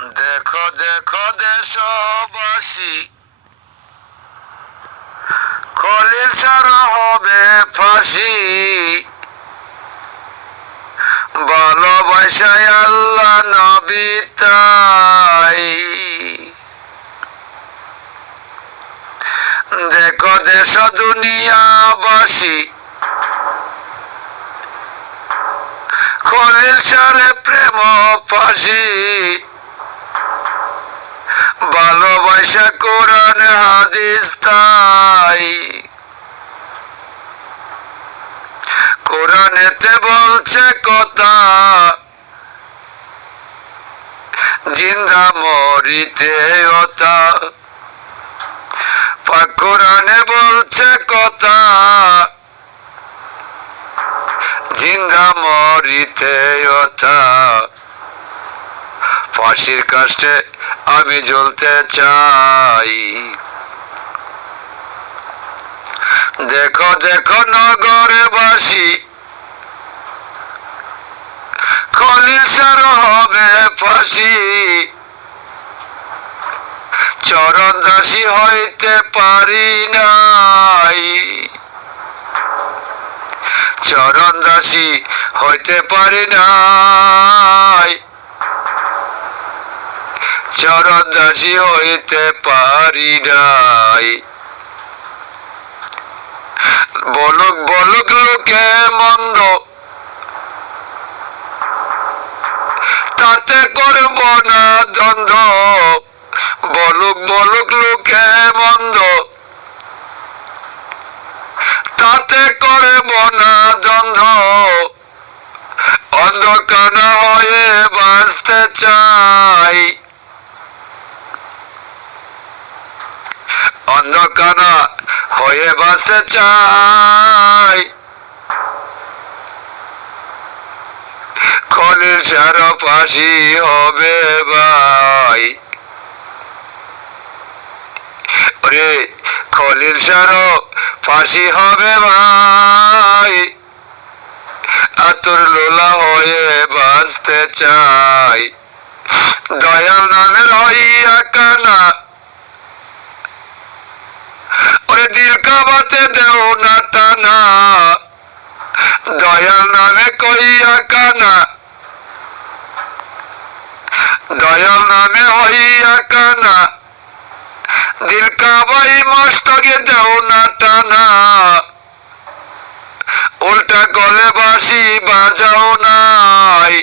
দেখো দেখো, দেশবাসী। খলিল সার হবে ফাঁসি। ভালোবাসায় আল্লাহ নবী তাই। দেখো, দেশ দুনিয়াবাসী। খলিল সারে প্রেম ফাঁসি। ভালোবাসা কোরআন, হাদিস, তাই। কোরআনেতে বলছে কথা, জিন্দা মরিতে পাক কোরআনে বলছে কথা, জিন্দা মরিতে ওতা ফাঁসির কাষ্টে আমি জ্বলতে চাই। দেখো দেখো নগরে বাসি খলিল সার হবে ফাঁসি। চরণ দাসী হইতে পারি নাই। চরণ দাসী হইতে পারি নাই। চরণ দাসী হইতে পারি নাই। বলুক বলুক লোকে মন্দ। তাতে করব না দ্বন্দ্ব। বলুক বলুক লোকে মন্দ। তাতে করব না দ্বন্দ্ব। অন্ধকানা হয়ে বাঁচতে চাই। অন্ধকানা হয়ে বাঁচতে চাই। খলিল সার ফাঁসি হবে ভাই। ওরে খলিল সার ফাঁসি হবে ভাই। আতুর লোলা হয়ে বাঁচতে চাই। দয়াল নামের হইয়া কানা ওরে দিল কাবাতে দেও না টানা। দয়াল নামে কইয়া কানা। দয়াল নামে হইয়া কানা। দিল কাবাই মস্তকে দেও না টানা। উল্টা গলে বাসি বাজাও নাই।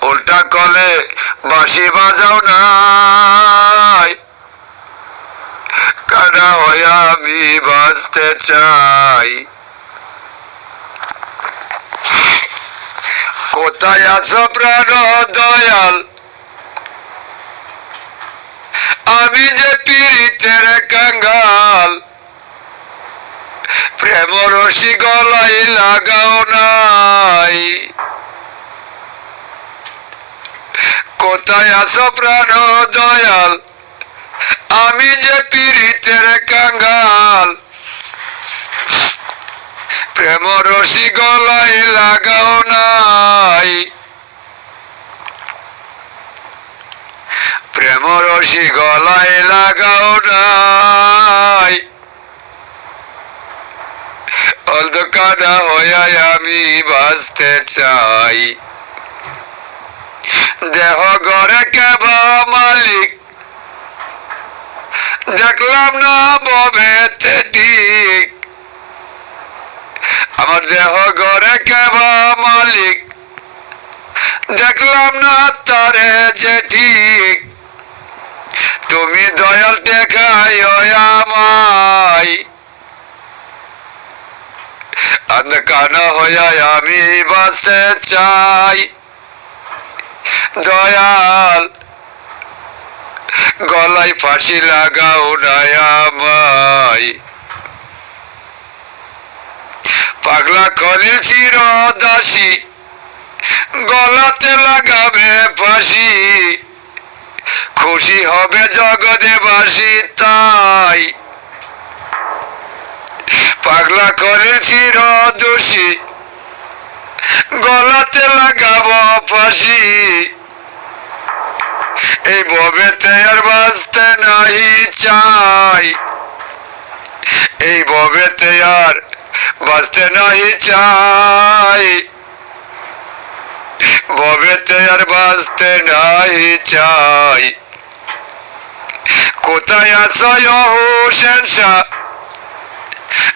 উল্টা কলে বাসি বাজাও নাই। কানা হয়ে, আমি বাঁচতে চাই। কোথায় আছো প্রাণ দয়াল? আমি যে পীড়িতের কাঙ্গাল। প্রেম রসি গলাই লাগাও নাই। কোথায় আছো প্রাণ দয়াল? আমি যে পীড়িতের কাঙ্গাল প্রেম রসি গলাই লাগাও নাই। প্রেম রসি গলাই লাগাও নাই। অন্ধকারা হয়ে আমি বাঁচতে চাই। দেহ ঘরে কেবা মালিক দেখলাম না ববেতে ঠিক আমার দেহ ঘরে কেবা মালিক। দেখলাম না তারে যে ঠিক। তুমি দয়াল টেকাই আমায়। অন্ধকানা হইয়া আমি বাঁচতে চাই। দয়াল গলায় ফাঁসি লাগাও নায়ামাই পাগলা কলিল চির দাসী গলাতে লাগাবে ফাঁসি। খুশি হবে জগতে বাসি তাই। পাগলা করেছি দোষী গলাতে লাগাবো ফাঁসি। এই ববেতে আর বাঁচতে নাহি চাই। এই ববেতে আর বাঁচতে নাহি চাই। ববেতে আর বাঁচতে নাহি চাই। কোথায় আছো হোসেন শাহ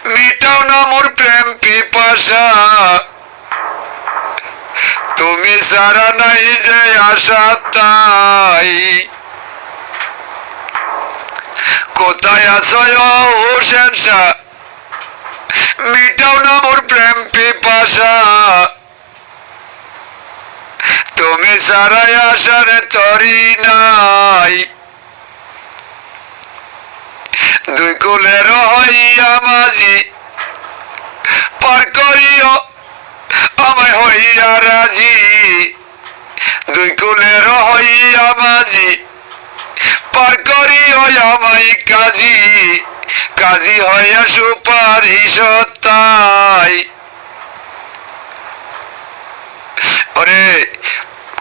মিটাও না মোর প্রেম পিপাসা। তুমি সারা নাই যে আশা, তাই। কোথায় আছো হোসেন শাহ? মিটাও না মোর প্রেম পিপাসা। তুমি সারাই আশার তরি নাই। দুই কুলের হইয়া মাঝি, পার করিও আমায় হইয়া রাজি। দুই কুলের হইয়া মাঝি, পার করিও আমায় কাজী। কাজী হইয়া সুপারিশ তাই ওরে,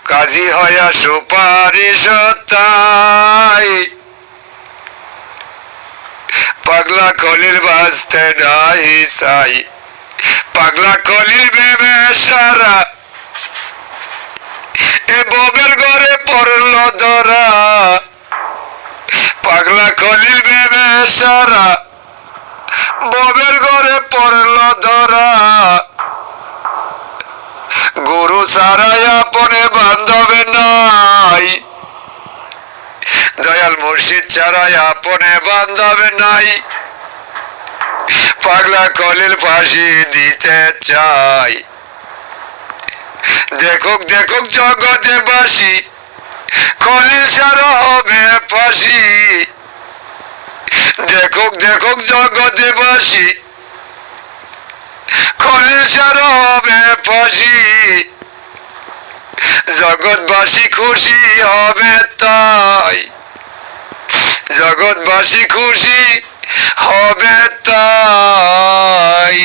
কাজী হইয়া সুপারিশ তাই পাগলা কলিল বাঁচতে নাই সাই পাগলা কলিল বেবে সারা। এ ববের ঘরে পড়ল ধরা পাগলা কলিল বেবে সারা। ববের ঘরে পড়ল ধরা গুরু সারাই আপনে বান্ধবে নাই। দয়াল মুর্শিদ ছাড়াই আপনে বান্ধবে নাই। পাগলা কলিল ফাঁসি দিতে চাই। দেখুক দেখুক জগতে বাসি কলিল ছাড়া হবে ফাঁসি। দেখুক দেখুক জগতে বাসি কলিল ছাড়া হবে ফাঁসি। জগৎবাসী খুশি হবে তাই। জগৎবাসী খুশি হবে তাই।